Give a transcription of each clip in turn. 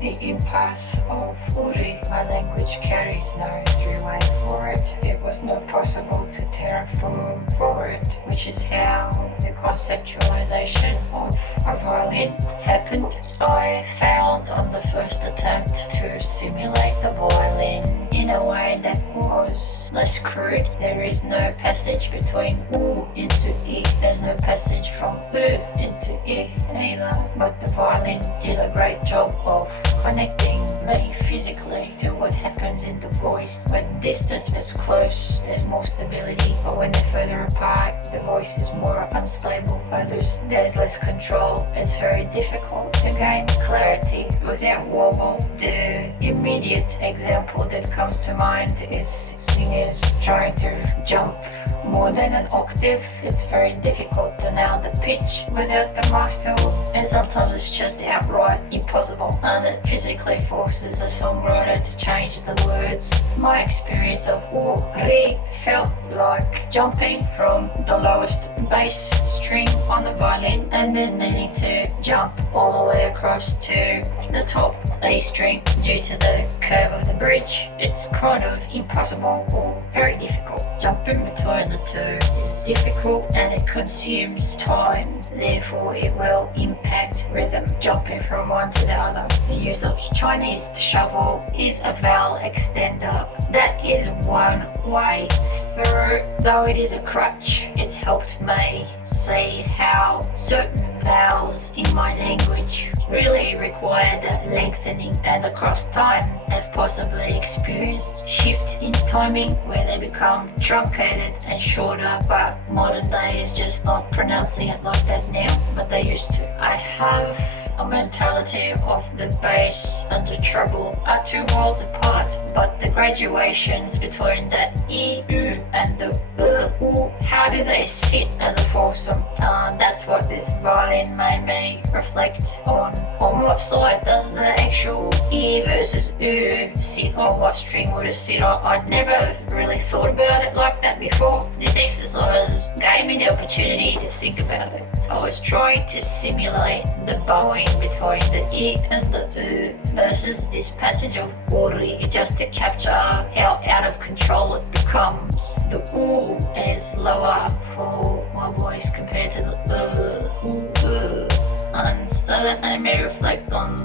the impasse of Uri. My language carries no three-way for it. It was not possible to terraform for it, which is how the conceptualization of a violin happened. I failed on the first attempt to simulate the violin in a way that was less crude. There is no passage between U into I. There's no passage from U into I either. But the violin did a great job of connecting me physically to what happens in the voice. When distance is close, there's more stability, but when they're further apart, the voice is more unstable. There's less control. It's very difficult to gain clarity without wobble. The immediate example that comes to mind is singers trying to jump more than an octave. It's very difficult to nail the pitch without the muscle, and sometimes it's just outright impossible, and it physically forces a songwriter to change the words. My experience of Uri felt like jumping from the lowest bass string on the violin and then needing to jump all the way across to the top A string due to the curve of the bridge. It's kind of impossible or very difficult. Jumping between the two is difficult and it consumes time, therefore it will impact rhythm. Jumping from one to the other. The use of Chinese shovel is a vowel extender. That is one way through, though it is a crutch. It's helped me see how certain vowels in my language really require that lengthening, and across time I've possibly experienced shift in timing where they become truncated and shorter, but modern day is just not pronouncing it like that now, but they used to. I have a mentality of the bass and the treble are two worlds apart, but the graduations between the I, U and the U, how do they sit as a foursome? That's what this violin made me reflect on. On what side does the actual I versus U sit, on what string would it sit on? I'd never really thought about it like that before. This exercise gave me the opportunity to think about it. So I was trying to simulate the bowing between the I and the U versus this passage of Uri, just to capture how out of control it becomes. The U is lower for my voice compared to the and so that made me reflect on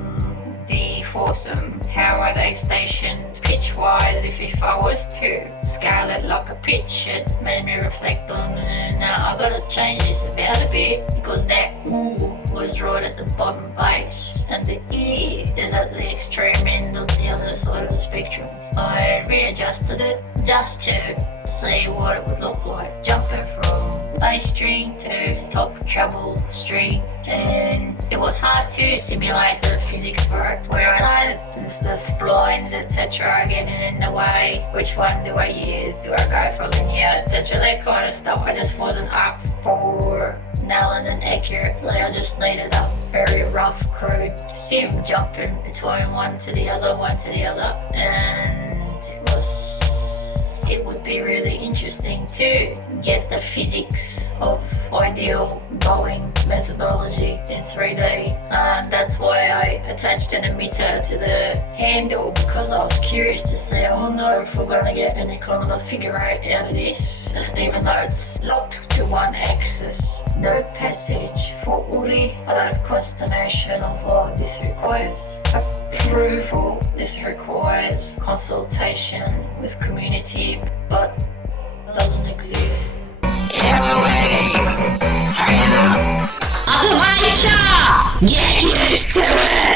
the foursome. How are they stationed pitch-wise? If I was to scale it like a pitch, it made me reflect on, now I gotta change this about a bit, because that U was right at the bottom bass and the I is at the extreme end on the other side of the spectrum. I readjusted it just to see what it would look like, jumping from bass string to top treble string, and it was hard to simulate the physics for it, where I know the splines etc. are getting in the way. Which one do I use? Do I go for linear etc.? That kind of stuff I just wasn't up for nailing it accurately. I just needed a very rough, crude sim jumping between one to the other, and it would be really interesting to get the physics of ideal bowing methodology in 3D, and that's why I attached an emitter to the handle, because I was curious to see, I wonder if we're going to get any kind of a figure eight out of this, even though it's locked to one axis. No passage for Uri. A lot of consternation of what this requires approval, this requires consultation with community, but doesn't exist. Get used to it!